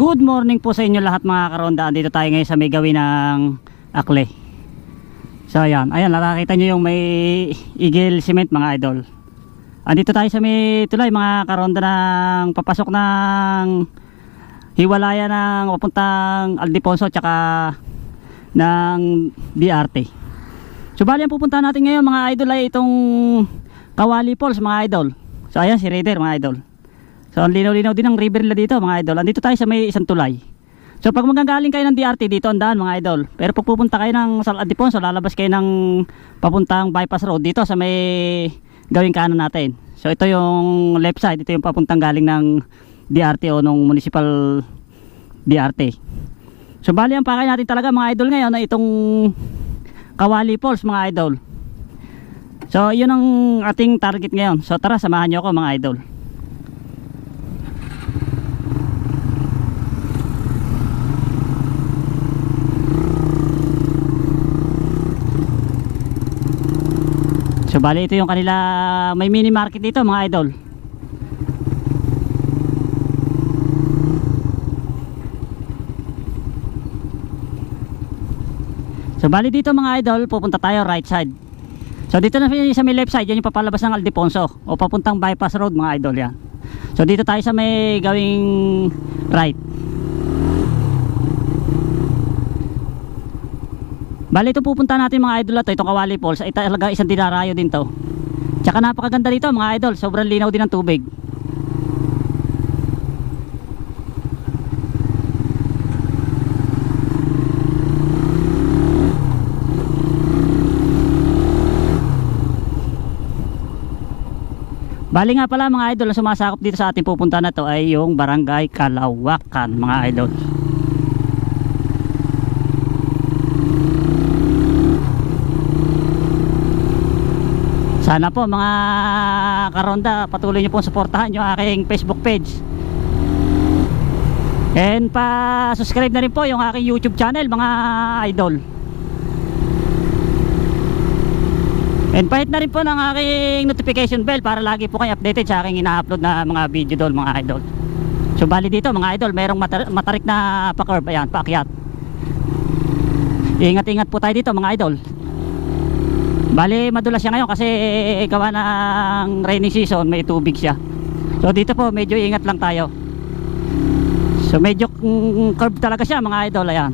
Good morning po sa inyo lahat mga karonda. Andito tayo ngayon sa may gawin ng Akle. So ayan, nakakita nyo yung may Eagle Cement mga idol. Andito tayo sa may tulay mga karonda ng papasok ng hiwalaya ng papuntang Aldeponso tsaka ng BRT. So bali ang pupuntahan natin ngayon mga idol ay itong Kawali Falls mga idol. So ayan si Raider mga idol. So ang linaw-linaw din ng river nila dito mga idol. Andito tayo sa may isang tulay. So pag magagaling kayo ng DRT dito ang daan mga idol. Pero pag pupunta kayo ng Sal Aldeponso, lalabas kayo ng papuntang bypass road dito sa may gawing kanan natin. So ito yung left side, ito yung papuntang galing ng DRT o nung municipal DRT. So bali ang pakay natin talaga mga idol ngayon na itong Kawali Falls mga idol. So yun ang ating target ngayon. So tara samahan nyo ako mga idol. So bali ito yung kanila, may mini market dito mga idol. So bali dito mga idol, pupunta tayo right side. So dito na sa may left side, yan yung papalabas ng Aldeponso o papuntang bypass road mga idol yan. So dito tayo sa may gawing right. Bali ito pupunta natin mga idol ito, itong Kawali Falls ay talaga isang dinarayo din to. Tsaka napakaganda dito mga idol, sobrang linaw din ng tubig. Bali nga pala mga idol, ang sumasakop dito sa ating pupunta na to ay yung Barangay Kalawakan mga idol. Sana po mga karonda patuloy nyo pong suportahan yung aking Facebook page. And pa-subscribe na rin po yung aking YouTube channel mga idol. And pa-hit na rin po ng aking notification bell para lagi po kayo updated sa aking ina-upload na mga video doon mga idol. So bali dito mga idol, mayroong matarik na pa-curve, ayan, paakyat. Ingat-ingat po tayo dito mga idol. Bali madulas siya ngayon kasi gawa ng rainy season, may tubig siya. So dito po medyo ingat lang tayo. So medyo curve talaga siya mga idol, ayan.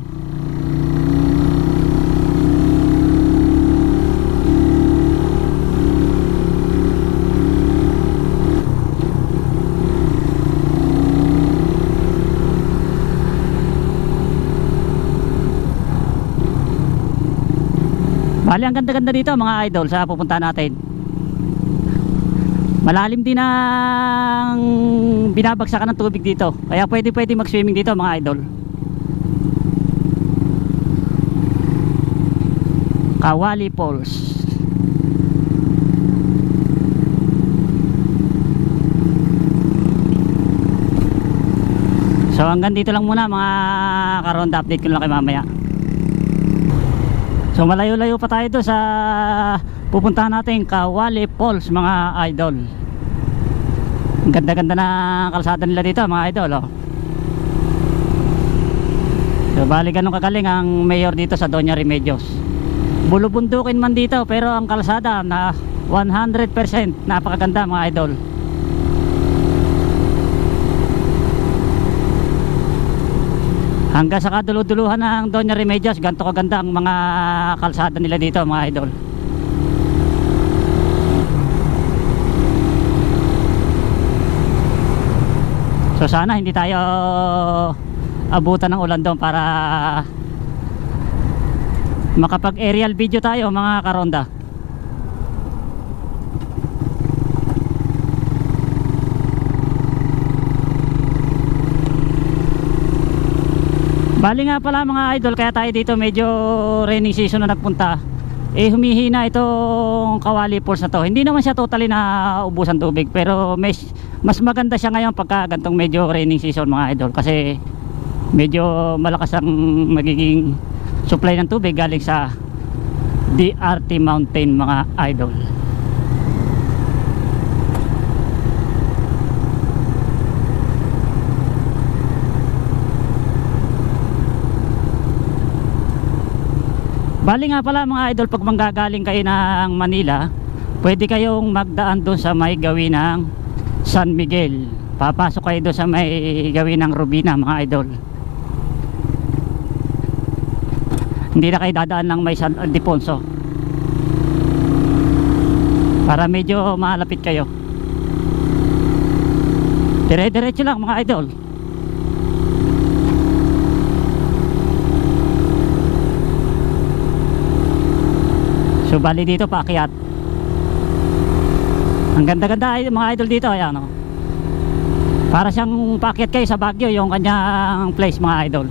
Bali ang ganda-ganda dito mga idol sa pupunta natin. Malalim din ang binabagsakan ng tubig dito. Kaya pwede mag-swimming dito mga idol. Kawali Falls. So hanggang dito lang muna mga karonda, update ko lang kayo mamaya. So malayo-layo pa tayo sa pupuntahan natin Kawali Falls mga idol. Ang ganda-ganda na kalsada nila dito mga idol oh. So bali ganun kagaling ang mayor dito sa Doña Remedios. Bulubundukin man dito pero ang kalsada na 100% napakaganda mga idol. Hanggang sa kaduluduluhan ng Doña Remedios, ganito kaganda ang mga kalsada nila dito mga idol. So sana hindi tayo abutan ng ulan doon para makapag aerial video tayo mga karonda. Bali nga pala mga idol, kaya tayo dito medyo rainy season na nagpunta, humihina itong Kawali Falls na to. Hindi naman siya totally na ubusan tubig, pero mas maganda siya ngayon pagka gantong medyo rainy season mga idol, kasi medyo malakas ang magiging supply ng tubig galing sa DRT Mountain mga idol. Bali nga pala mga idol, pag manggagaling kayo ng Manila, pwede kayong magdaan doon sa may gawin ng San Miguel. Papasok kayo doon sa may gawin ng Robina mga idol. Hindi na kayo dadaan ng may San Ildefonso, para medyo malapit kayo. Dire-diretso lang mga idol. So bali dito paakyat. Ang ganda-ganda mga idol dito, ayan oh. Para siyang paakyat kayo sa Baguio, yung kanyang place mga idol.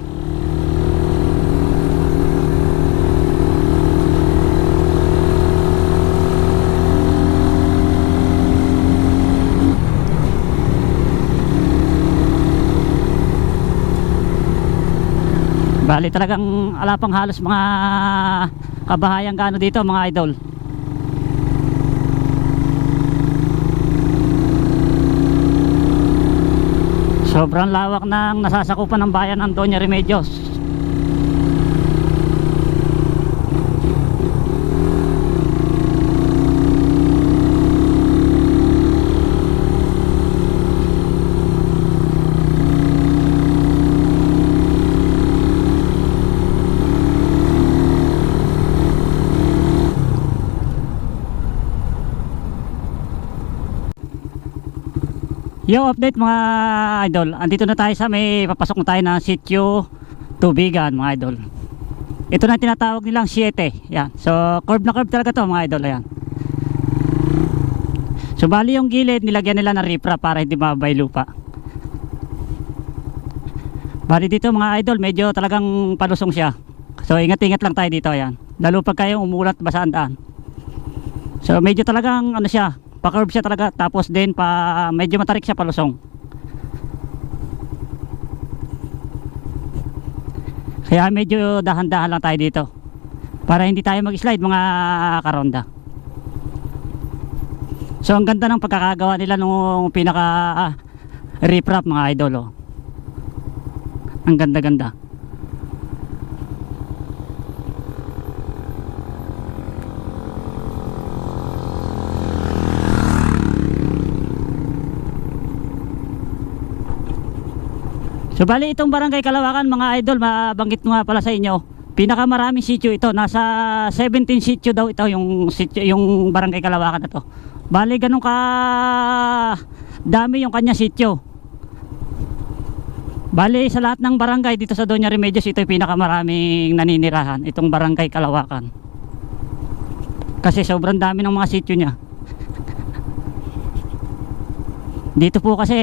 Bali talagang alapang halos mga kabahayang gaano dito mga idol. Sobrang lawak ng nasasakupan ng bayan ng Doña Remedios. Yo, update mga idol. Andito na tayo sa may papasok na tayo ng sitio Tubigan mga idol. Ito na tinatawag nilang 7. Yan. So curve na curve talaga to mga idol. Ayan. So bali yung gilid nilagyan nila ng riprap para hindi mababay lupa. Bali dito mga idol, medyo talagang palusong siya. So ingat-ingat lang tayo dito. Ayan. Lalo pag kayong umulat basaan daan. So medyo talagang ano siya, pa-curve siya talaga, tapos din pa medyo matarik siya palusong. Kaya medyo dahan-dahan lang tayo dito para hindi tayo mag-slide mga karonda. So ang ganda ng pagkakagawa nila nung pinaka riprap mga idol oh. Ang ganda-ganda. So bali itong barangay Kalawakan mga idol, mabanggit ko nga pala sa inyo, pinakamaraming sitio ito, nasa 17 sitio daw ito yung sitio, yung barangay Kalawakan na to. Bali ganun ka dami yung kanya sitio. Bali sa lahat ng barangay dito sa Doña Remedios, ito yung pinakamaraming naninirahan, itong barangay Kalawakan. Kasi sobrang dami ng mga sitio niya. Dito po kasi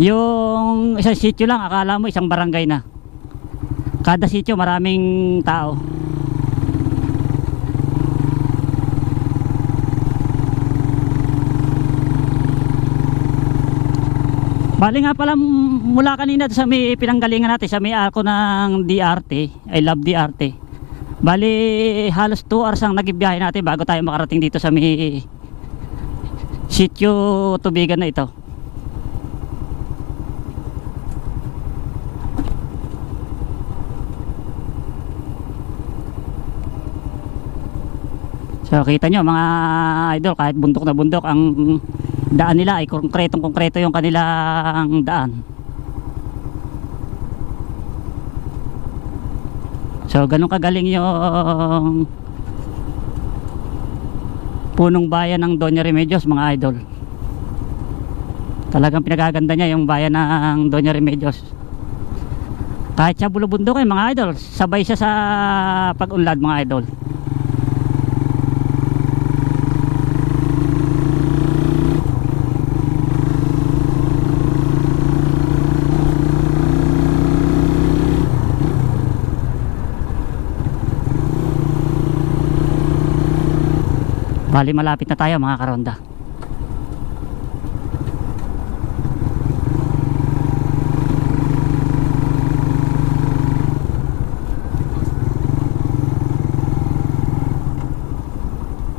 yung isang sitio lang, akala mo isang barangay na. Kada sitio maraming tao. Bali nga pala mula kanina sa may pinanggalingan natin, sa may arko ng DRT, I love DRT. Bali halos 2 hours ang nagbibiyahe natin bago tayo makarating dito sa may sitio Tubigan na ito. So kita nyo mga idol, kahit bundok na bundok, ang daan nila ay konkretong-konkreto yung kanilang daan. So ganun kagaling yung punong bayan ng Doña Remedios mga idol. Talagang pinagaganda niya yung bayan ng Doña Remedios. Kahit sa bulubundok mga idol, sabay siya sa pag-unlad mga idol. Bali malapit na tayo mga karonda.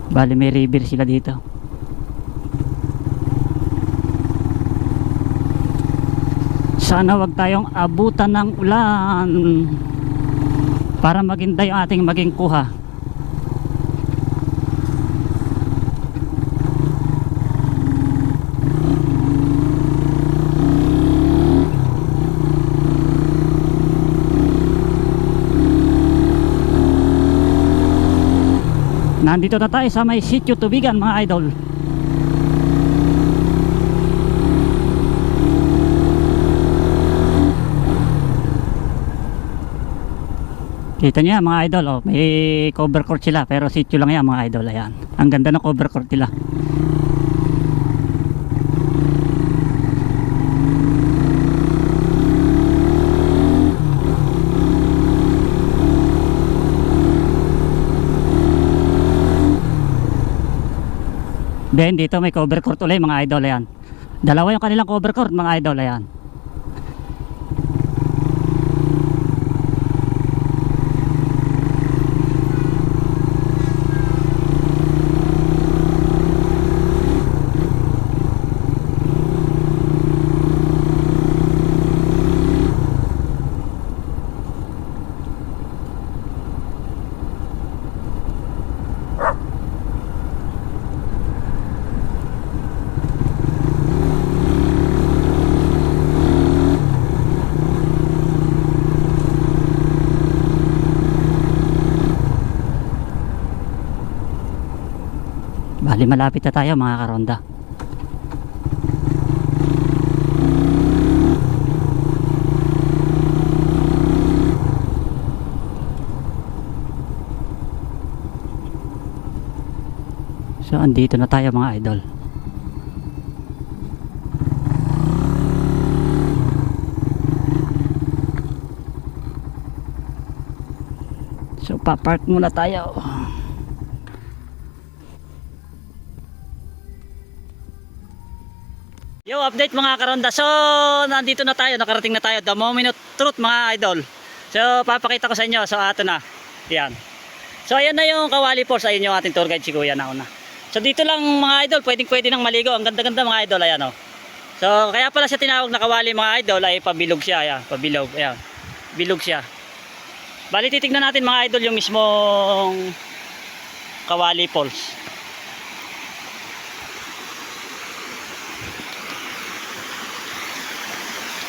Bali may river sila dito. Sana wag tayong abutan ng ulan. para maganda yung ating maging kuha. Nandito na tayo sa may Sitio Tubigan mga idol. Kita nyo yan mga idol, oh, may cover court sila pero sitio lang yan mga idol. Ayan, ang ganda ng cover court nila. Then dito may cover court ulit mga idol. Ayan, dalawa yung kanilang cover court mga idol. Ayan. Bali malapit na tayo mga karonda. So andito na tayo mga idol. So pa-park muna tayo. Yo, update mga karonda. So, nandito na tayo, nakarating na tayo. The moment of truth mga idol. So, papakita ko sa inyo. So, ato na. Yan. So, ayan na yung Kawali Falls. Ayun yung ating tour guide si Kuya na una. So, dito lang mga idol, pwede nang maligo. Ang ganda-ganda mga idol. Ayan o. So, kaya pala siya tinawag na Kawali mga idol. Ay, pabilog siya. Ayan, pabilog. Ayan. Bilog siya. Bali, titignan natin mga idol yung mismong Kawali Falls.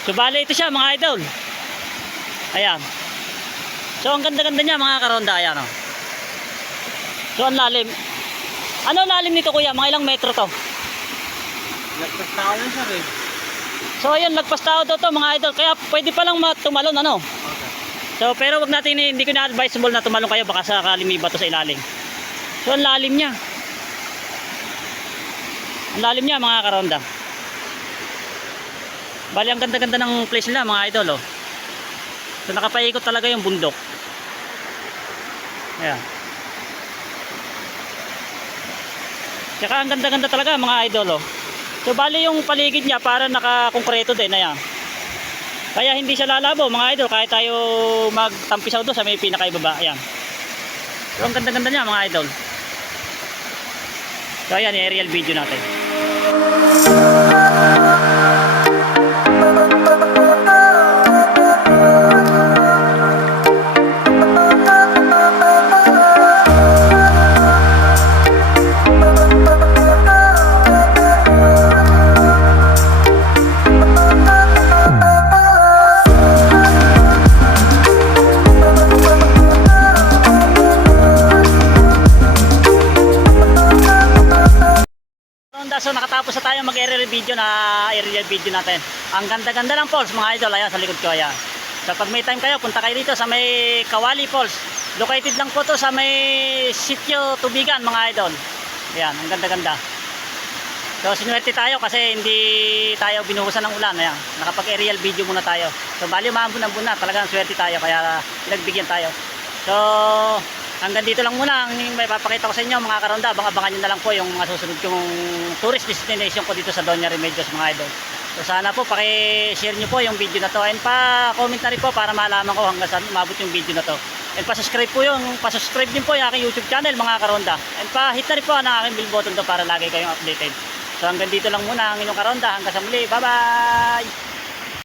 So bali ito siya mga idol. Ayan. So ang ganda-ganda niya mga karonda. Ayan o. So ang lalim. Ano lalim nito kuya? Mga ilang metro to? Lagpas tao yan sir eh. So ayan, lagpas tao to mga idol. Kaya pwede palang tumalon ano. Okay. So pero wag natin, hindi ko na-advisable na tumalon kayo. Baka sakali may bato sa ilalim. So ang lalim niya. Ang lalim niya mga karonda. Bali ang ganda-ganda ng place nila mga idol oh. So nakapaikot talaga yung bundok. Ayan. Tsaka ang ganda-ganda talaga mga idol oh. So bali yung paligid niya para naka-konkreto din. Ayan. Kaya hindi siya lalabo mga idol. Kahit tayo magtampisaw doon sa may pinakaibaba. Ayan. So ang ganda-ganda niya mga idol. So ayan, aerial video natin. So nakatapos na tayo mag-aerial video natin. Ang ganda-ganda ng falls mga idol. Ayan sa likod ko ayan. So pag may time kayo, punta kayo dito sa may Kawali Falls. Located lang po to sa may Sitio Tubigan mga idol. Ayan, ang ganda-ganda. So sinuwerte tayo kasi hindi tayo binuhusan ng ulan. Ayan, nakapag-aerial video muna tayo. So bali maambun-ambun na, talagang swerte tayo kaya pinagbigyan tayo. So hanggang dito lang muna ang may papakita ko sa inyo mga karonda. Abangan nyo na lang po yung mga susunod kong tourist destination ko dito sa Doña Remedios mga idol. So sana po paki-share nyo po yung video na to and pa-comment na rin po para malaman ko hanggang saan umabot yung video na to. And pa-subscribe din po yung aking YouTube channel mga karonda. And pa-hit na rin po ang aking bell button to para lagi kayong updated. So hanggang dito lang muna ang inyong karonda. Hanggang sa muli. Bye bye!